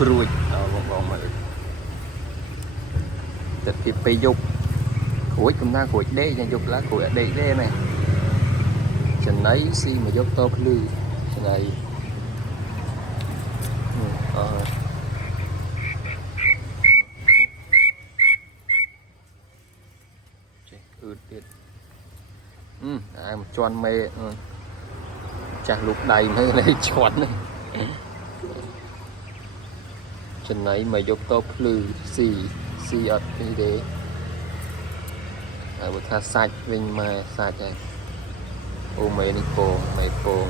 ព្រួយបងមើលតែពីពេលយប់ក្រួយកំណាក្រួយដេកយកឡើងក្រួយអត់ដេកទេណាចំណៃស៊ីមកយកតភ្លឺចំណៃចេះអឺតទៀតអាមកជន់មេចាស់លូកដៃមើលនេះជន់ចំណៃមកយកតភ្លឺស៊ីអត់នេះទេហើយបើថាសាច់វិញមកសាច់ហើយអូមេនេះពងមេពង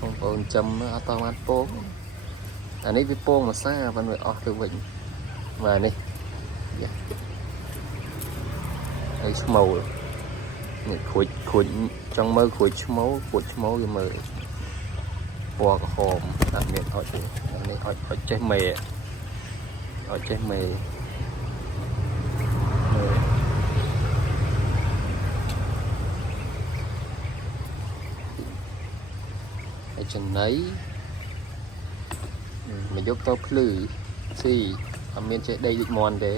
បងប្អូនចាំអត់តបានពងអានេះវាពងមួយសាប៉ុន្តែវាអស់ទៅវិញមកនេះហើយស្មូលនេះខូចចង់មើលខូចឈ្មោលវាមើលពណ៌ក្រហមអត់មានអត់ទេនេះអត់ចេះមេអត់ចេះមេហើយចំណៃមកយកទៅភ្លឺស៊ីអត់មានចេះដេកដូចមន់ទេ